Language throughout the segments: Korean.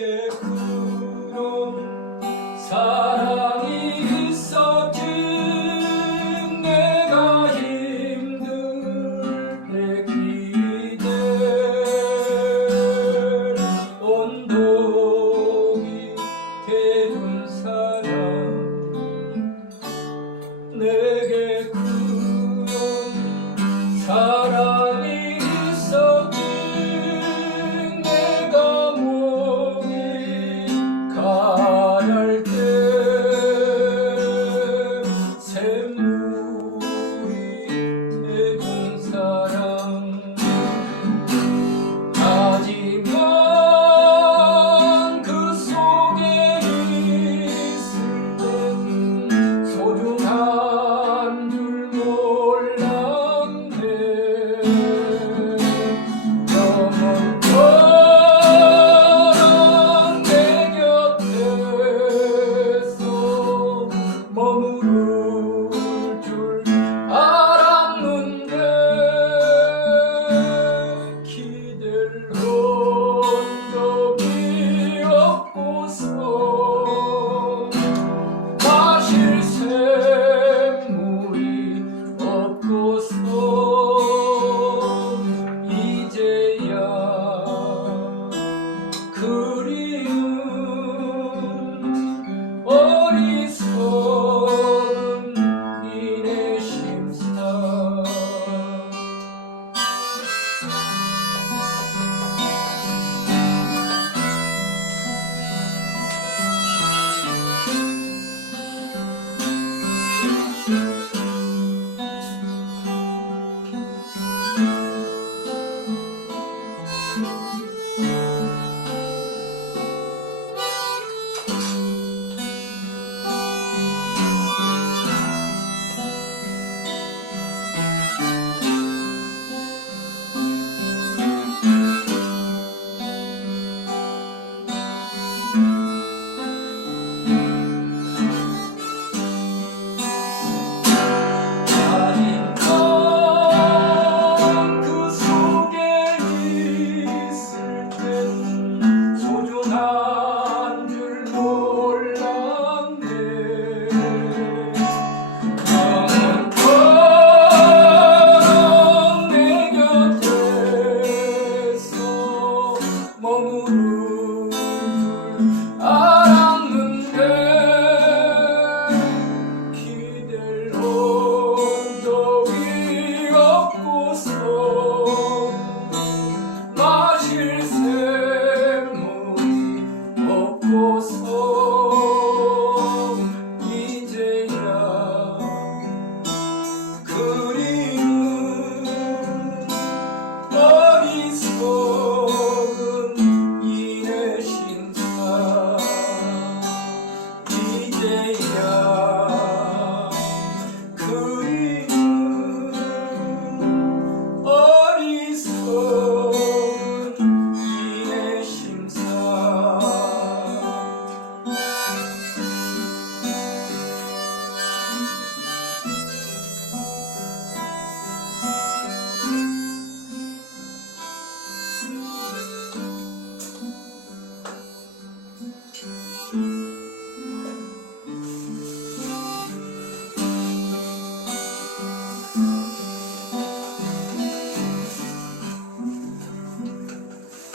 내게 사랑이 있었긴 내가 힘들 때 기댈 온도이 해준 사랑.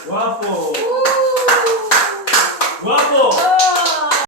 Guapo. Guapo. 와,